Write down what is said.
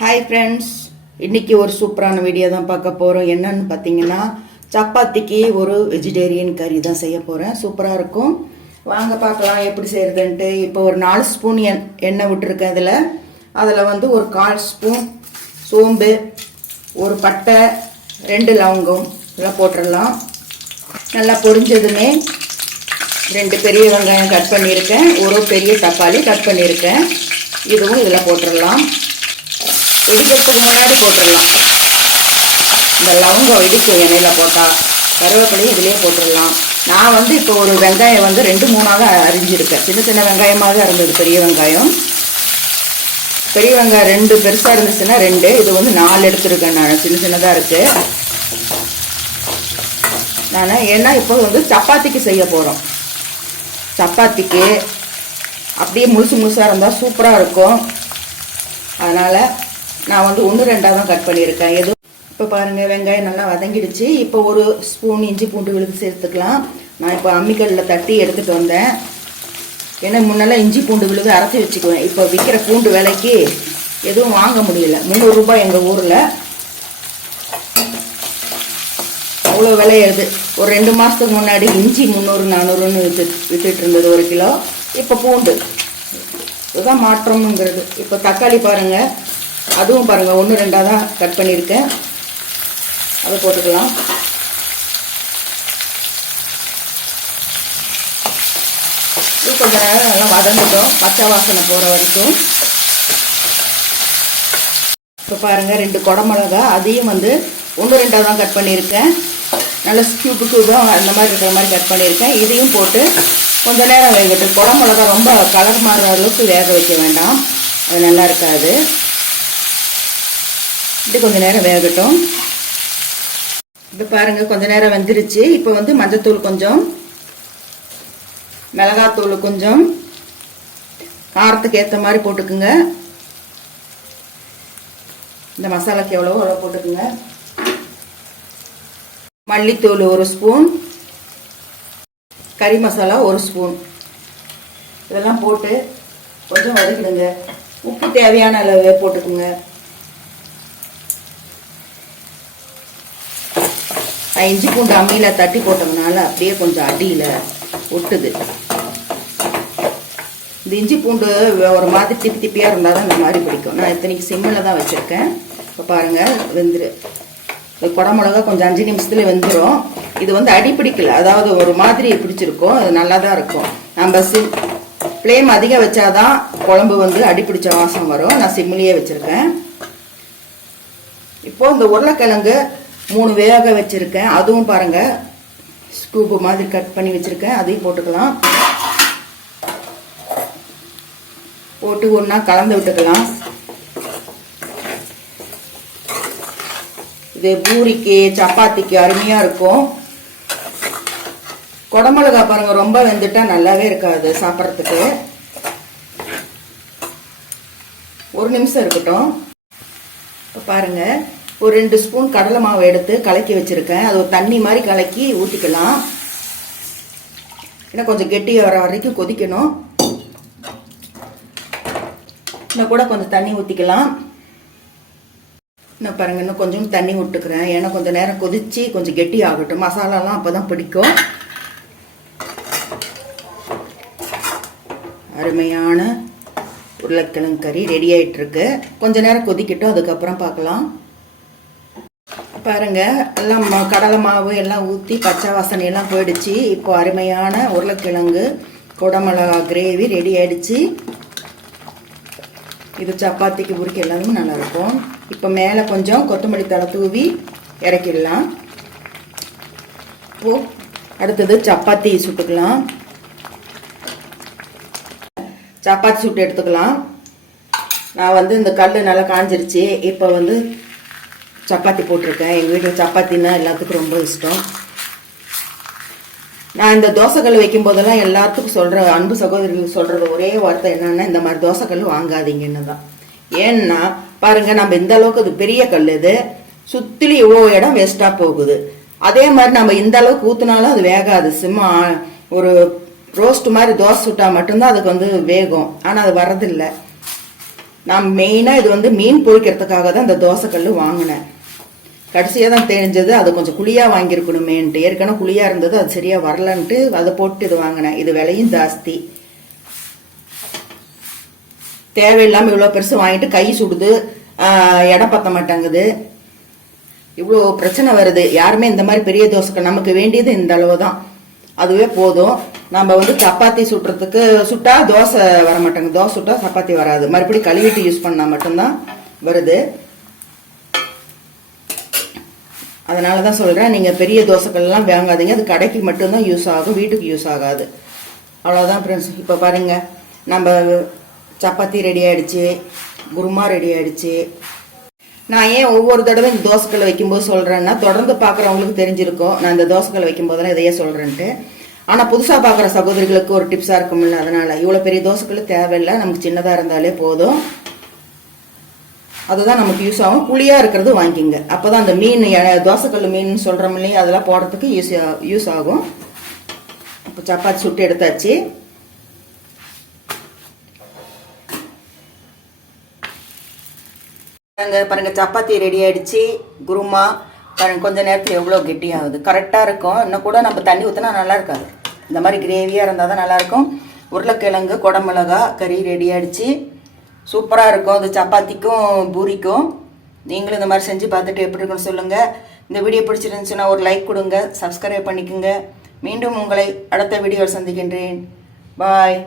Hi friends, இன்றைக்கி ஒரு சூப்பரான வீடியோ தான் பார்க்க போகிறோம். என்னன்னு பார்த்தீங்கன்னா, சப்பாத்திக்கு ஒரு வெஜிடேரியன் கறி தான் செய்ய போகிறேன். சூப்பராக இருக்கும். வாங்க பார்க்கலாம் எப்படி செய்கிறதுன்ட்டு. இப்போ ஒரு 4 ஸ்பூன் எண்ணெய் விட்டுருக்கேன். அதில் வந்து ஒரு 1/4 ஸ்பூன் சோம்பு, ஒரு பட்டை, 2 லவங்கம் இதெல்லாம் போட்டுடலாம். நல்லா பொரிஞ்சதுமே 2 பெரிய வெங்காயம் கட் பண்ணியிருக்கேன், ஒரு பெரிய தக்காளி கட் பண்ணியிருக்கேன். இதுவும் இதில் போட்டுடலாம். இடிக்கிறதுக்கு முன்னாடி போட்டுடலாம். இந்த லவங்கம் இடிக்கும் எண்ணெயில் போட்டால். கருவேப்பிலையும் இதிலே போட்டுடலாம். நான் வந்து இப்போ ஒரு வெங்காயம் வந்து 2-3 அரிஞ்சிருக்கேன். சின்ன சின்ன வெங்காயமாக இருந்தது. பெரிய வெங்காயம் 2 பெருசாக இருந்துச்சுன்னா 2, இது வந்து 4 எடுத்துருக்கேன். நான் சின்ன சின்னதாக இருக்குது. ஏன்னா இப்போ வந்து சப்பாத்திக்கு செய்ய போகிறோம். சப்பாத்திக்கு அப்படியே முழுசாக இருந்தால் சூப்பராக இருக்கும். அதனால் நான் வந்து 1-2 தான் கட் பண்ணியிருக்கேன். இப்போ பாருங்கள், வெங்காயம் நல்லா வதங்கிடுச்சு. இப்போ ஒரு ஸ்பூன் இஞ்சி பூண்டு விழுது சேர்த்துக்கலாம். நான் இப்போ அம்மிக்கல்லில் தட்டி எடுத்துகிட்டு வந்தேன். ஏன்னா முன்னெல்லாம் இஞ்சி பூண்டு விழுது அரைச்சி வச்சுக்குவேன். இப்போ விற்கிற பூண்டு விலைக்கு எதுவும் வாங்க முடியல. 300 ரூபாய் எங்கள் ஊரில். அவ்வளோ விலையுது. ஒரு 2 மாதத்துக்கு முன்னாடி இஞ்சி 300-400ன்னு வித்துட்டு இருந்தது 1 கிலோ. இப்போ பூண்டு இதுதான் மாற்றம்ங்கிறது. இப்போ தக்காளி பாருங்கள், அதுவும் பாருங்கள் 1-2 தான் கட் பண்ணியிருக்கேன். அதை போட்டுக்கலாம். இது கொஞ்சம் நேரம் நல்லா வதங்கட்டும், பச்சை வாசனை போகிற வரைக்கும். இப்போ பாருங்கள், 2 குடமிளகா, அதையும் வந்து 1-2 தான் கட் பண்ணியிருக்கேன். நல்லா கியூபாக அந்த மாதிரி இருக்கிற மாதிரி கட் பண்ணியிருக்கேன். இதையும் போட்டு கொஞ்சம் நேரம் வேகட்டும். குடமிளகா ரொம்ப கலர் மாறுற அளவுக்கு வேக வைக்க வேண்டாம், அது நல்லா இருக்காது. இது கொஞ்சம் நேரம் வேகட்டும். இப்போ பாருங்கள், கொஞ்சம் நேரம் வெந்துருச்சு. இப்போ வந்து மஞ்சத்தூள் கொஞ்சம், மிளகாத்தூள் கொஞ்சம், காரத்துக்கு ஏற்ற மாதிரி போட்டுக்குங்க. இந்த மசாலாக்கு எவ்வளவோ அவ்வளோ போட்டுக்குங்க. மல்லித்தூள் 1 ஸ்பூன், கறி மசாலா 1 ஸ்பூன், இதெல்லாம் போட்டு கொஞ்சம் வதக்கிடுங்க. உப்பு தேவையான அளவு போட்டுக்குங்க. இஞ்சி பூண்டு அம்மியில் தட்டி போட்டோம்னால அப்படியே கொஞ்சம் அடியில் ஒட்டுது. இந்த இஞ்சி பூண்டு ஒரு மாதிரி திப்பியாக இருந்தால் தான் இந்த மாதிரி பிடிக்கும். நான் இத்தனைக்கு சிம்மில் தான் வச்சுருக்கேன். இப்போ பாருங்கள், வெந்துரு. குடமிளகா கொஞ்சம் 5 நிமிஷத்துல வெந்துடும். இது வந்து அடி பிடிக்கல, அதாவது ஒரு மாதிரி பிடிச்சிருக்கும். அது நல்லா தான் இருக்கும். நம்ம ஃப்ளேம் அதிகம் வச்சாதான் குழம்பு வந்து அடி பிடிச்ச வாசம் வரும். நான் சிம்மிலேயே வச்சுருக்கேன். இப்போ இந்த உருளைக்கிழங்கு 3 வேக வச்சுருக்கேன். அதுவும் பாருங்கள், ஸ்கூப்பு மாதிரி கட் பண்ணி வச்சுருக்கேன். அதையும் போட்டுக்கலாம். போட்டு ஒன்றா கலந்து விட்டுக்கலாம். இது பூரிக்கு சப்பாத்திக்கு அருமையாக இருக்கும். குடமிளகா பாருங்கள், ரொம்ப வெந்துட்டா நல்லாவே இருக்காது சாப்பிட்றதுக்கு. 1 நிமிஷம் இருக்கட்டும். இப்போ பாருங்கள், ஒரு 2 ஸ்பூன் கடலை மாவு எடுத்து கலக்கி வச்சுருக்கேன். அது ஒரு தண்ணி மாதிரி கலக்கி ஊற்றிக்கலாம். ஏன்னா கொஞ்சம் கெட்டி வர வரைக்கும் கொதிக்கணும். இன்னும் கூட கொஞ்சம் தண்ணி ஊற்றிக்கலாம். இன்னும் பாருங்கள், இன்னும் கொஞ்சம் தண்ணி விட்டுக்கிறேன். ஏன்னா கொஞ்சம் நேரம் கொதித்து கொஞ்சம் கெட்டி ஆகட்டும். மசாலாலாம் அப்போ தான் பிடிக்கும். அருமையான உருளைக்கிழங்கு கறி ரெடி ஆகிட்டுருக்கு. கொஞ்சம் நேரம் கொதிக்கட்டும், அதுக்கப்புறம் பார்க்கலாம். பாருங்கள், எல்லாம் கடலை மாவு எல்லாம் ஊற்றி பச்சை வாசனையெல்லாம் போயிடுச்சு. இப்போ அருமையான உருளைக்கிழங்கு குடமிளகா கிரேவி ரெடி ஆகிடுச்சு. இது சப்பாத்திக்கு பூரிக்கு எல்லாமே நல்லாயிருக்கும். இப்போ மேலே கொஞ்சம் கொத்தமல்லி தழை தூவி இறக்கிடலாம். இப்போ அடுத்தது சப்பாத்தி சுட்டுக்கலாம். சப்பாத்தி சுட்டு எடுத்துக்கலாம். நான் வந்து இந்த கல் நல்லா காஞ்சிருச்சு. இப்போ வந்து சப்பாத்தி போட்டிருக்கேன். எங்கள் வீட்டில் சப்பாத்தின்னா எல்லாத்துக்கும் ரொம்ப இஷ்டம். நான் இந்த தோசைக்கல் வைக்கும் போதெல்லாம் எல்லாத்துக்கும் சொல்கிற, அன்பு சகோதரிகளுக்கு சொல்கிறது ஒரே வார்த்தை என்னன்னா, இந்த மாதிரி தோசைக்கல் வாங்காதீங்கன்னு தான். ஏன்னா பாருங்கள், நம்ம இந்த அளவுக்கு அது பெரிய கல், இது சுற்றிலும் இவ்வளோ இடம் வேஸ்ட்டாக போகுது. அதே மாதிரி நம்ம இந்த அளவுக்கு ஊற்றினாலும் அது வேகாது. சும்மா ஒரு ரோஸ்ட் மாதிரி தோசை சுட்டால் மட்டும்தான் அதுக்கு வந்து வேகும். ஆனால் அது வர்றதில்லை. நான் மெயினாக இது வந்து மீன் பொரிக்கிறதுக்காக தான் இந்த தோசைக்கல் வாங்கினேன். கடைசியாக தான் தெரிஞ்சது அது கொஞ்சம் குழியாக வாங்கியிருக்கணுமேன்ட்டு. ஏற்கனவே குழியாக இருந்தது, அது சரியாக வரலன்ட்டு அதை போட்டு இது வாங்கினேன். இது விலையும் ஜாஸ்தி. தேவையில்லாமல் இவ்வளோ பெருசு வாங்கிட்டு கை சுடுது, இடம் பத்த மாட்டேங்குது, இவ்வளோ பிரச்சனை வருது. யாருமே இந்த மாதிரி பெரிய தோசைக்கல், நமக்கு வேண்டியது இந்த அளவு தான், அதுவே போதும். நம்ம வந்து சப்பாத்தி சுட்டுறதுக்கு சுட்டா தோசை வர மாட்டேங்குது, தோசை சுட்டா சப்பாத்தி வராது. மறுபடியும் கழுவிட்டு யூஸ் பண்ணால் மட்டும்தான் வருது. அதனால தான் சொல்கிறேன், நீங்கள் பெரிய தோசைக்கல்லாம் வாங்காதீங்க. அது கடைக்கு மட்டும்தான் யூஸ் ஆகும், வீட்டுக்கு யூஸ் ஆகாது. அவ்வளோதான் ஃப்ரெண்ட்ஸ். இப்போ பாருங்கள், நம்ம சப்பாத்தி ரெடி ஆகிடுச்சு, குருமா ரெடி ஆகிடுச்சு. நான் ஏன் ஒவ்வொரு தடவை இந்த தோசைக்கல்லை வைக்கும்போது சொல்கிறேன்னா, தொடர்ந்து பார்க்குறவங்களுக்கு தெரிஞ்சிருக்கும் நான் இந்த தோசைக்கல்லை வைக்கும்போதெல்லாம் இதையே சொல்கிறேன்ட்டு. ஆனால் புதுசாக பார்க்குற சகோதரிகளுக்கு ஒரு டிப்ஸாக இருக்கும்ல, அதனால் இவ்வளோ பெரிய தோசைக்கல் தேவையில்லை, நமக்கு சின்னதாக இருந்தாலே போதும். அதுதான் நமக்கு யூஸ் ஆகும். புளியாக இருக்கிறது வாங்கிக்கிங்க, அப்போ தான் அந்த மீன் தோசைக்கல் மீன் சொல்கிறோம் இல்லையா, அதெல்லாம் போடுறதுக்கு யூஸ் ஆகும். இப்போ சப்பாத்தி சுட்டு எடுத்தாச்சு. பாருங்க சப்பாத்தி ரெடி ஆகிடுச்சு. குருமா பாருங்க கொஞ்சம் நேரத்தில் எவ்வளோ கெட்டியாகுது, கரெக்டாக இருக்கும். இன்னும் கூட நம்ம தண்ணி ஊற்றினா நல்லா இருக்காது, இந்த மாதிரி கிரேவியாக இருந்தால் தான் நல்லாயிருக்கும். உருளைக்கிழங்கு குடமிளகா கறி ரெடி ஆகிடுச்சு. சூப்பராக இருக்கும் அது சப்பாத்திக்கும் பூரிக்கும். நீங்களும் இந்த மாதிரி செஞ்சு பார்த்துட்டு எப்படி இருக்குன்னு சொல்லுங்கள். இந்த வீடியோ பிடிச்சிருந்துச்சுன்னா ஒரு லைக் கொடுங்க, சப்ஸ்கிரைப் பண்ணிக்கோங்க. மீண்டும் உங்களை அடுத்த வீடியோவில் சந்திக்கின்றேன். பாய்.